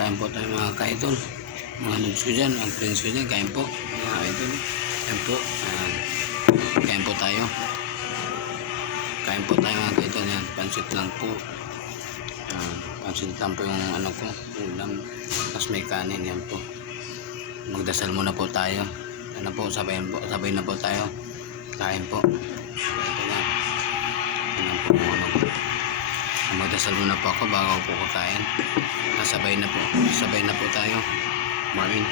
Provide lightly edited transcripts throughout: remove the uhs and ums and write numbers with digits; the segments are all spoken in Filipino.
Kain po tayo mga kaidol. Mga noobs ko dyan, ang friends ko dyan, kain po. Mga idol, kain po. Kain po tayo. Kain po tayo mga kaidol. Yan, pansit lang po. Pansit lang po yung ano ko, ulam. Tapos may kanin, yan po. Magdasal muna po tayo. Ano po, sabay na po tayo. Kain po. Ito lang. Yan po yung ano ko. Magdasal muna po ako bago po kakain. Sabay na po tayo. Kumain.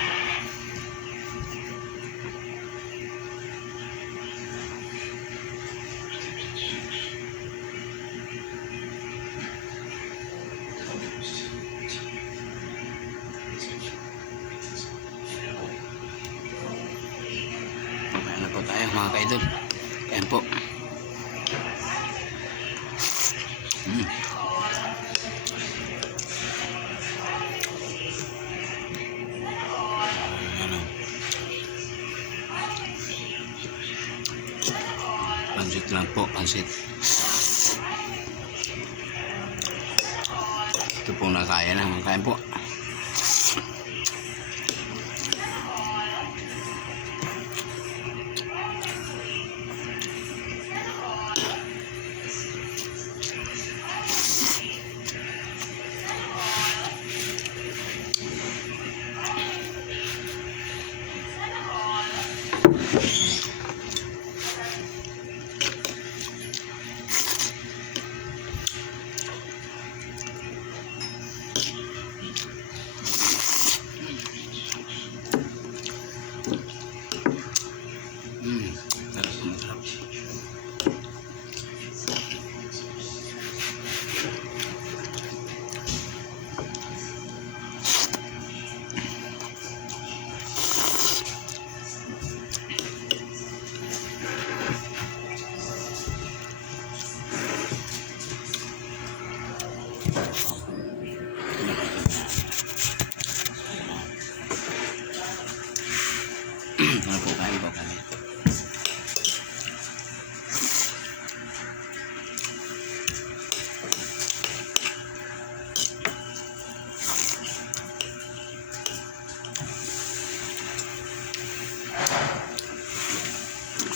Kumain na po tayo mga kaidol. Kain po. Pansit lang po, pansit. Ito po nakaya na, makain po. Ano po, kain po, kain.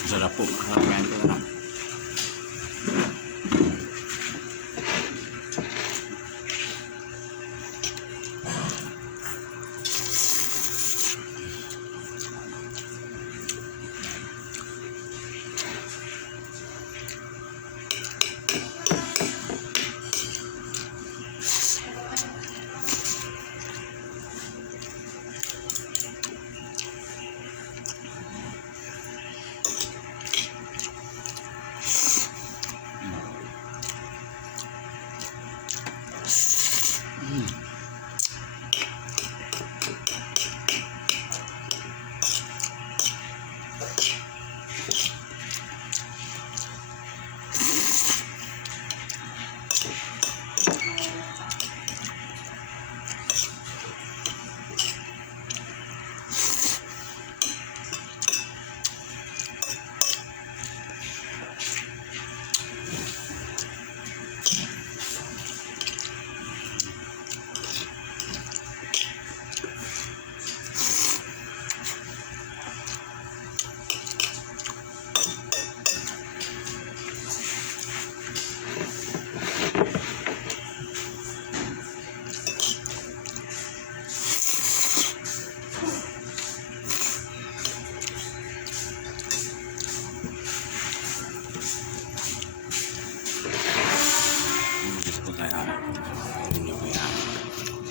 Sarap po, kain po na.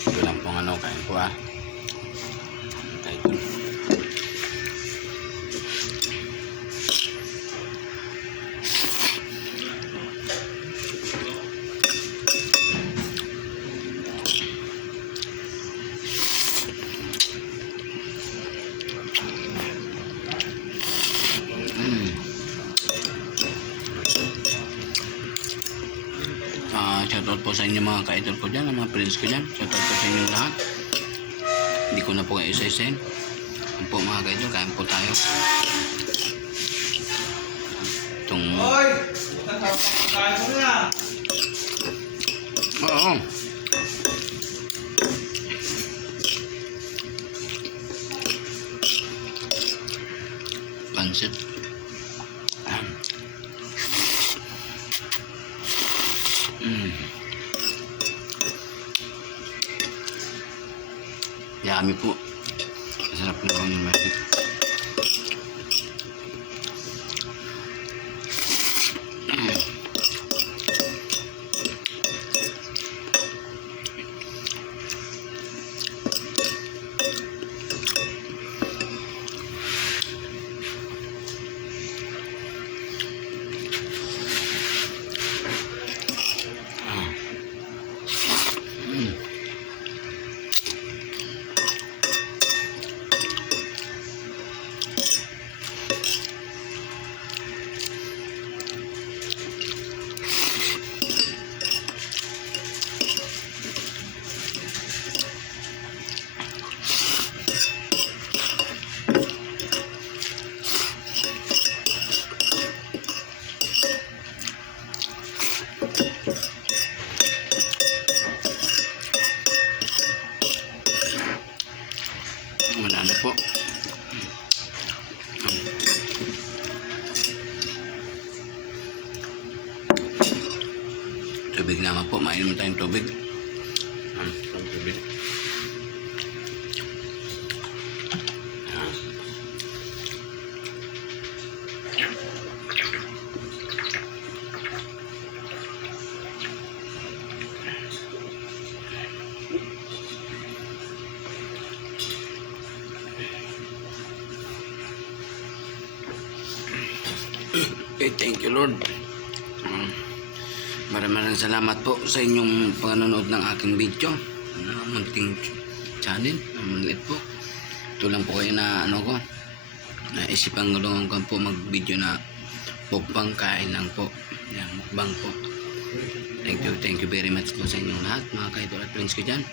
Ito lang pong ano, kain po Kain po. Shoutout po sa inyo mga ka-idol ko dyan, mga friends ko dyan. Shoutout po sa inyo lahat. Hindi ko na po kayo isa-isain. Yan po mga ka-idol, kain po tayo. Itong... Oo. pansit. Yummy po. Masarap na po yung magic. Wala na po. Tubig naman po. Mainom tayong tubig. Tubig. Okay, thank you Lord. Maraming salamat po sa inyong panonood ng aking video. Munting channel, maliit po. Ito lang po kayo na ko. Naisipan ko po mag-video na mukbang kain lang po. Yan, mukbang po. Thank you very much po sa inyong lahat, mga kaidol at friends ko dyan.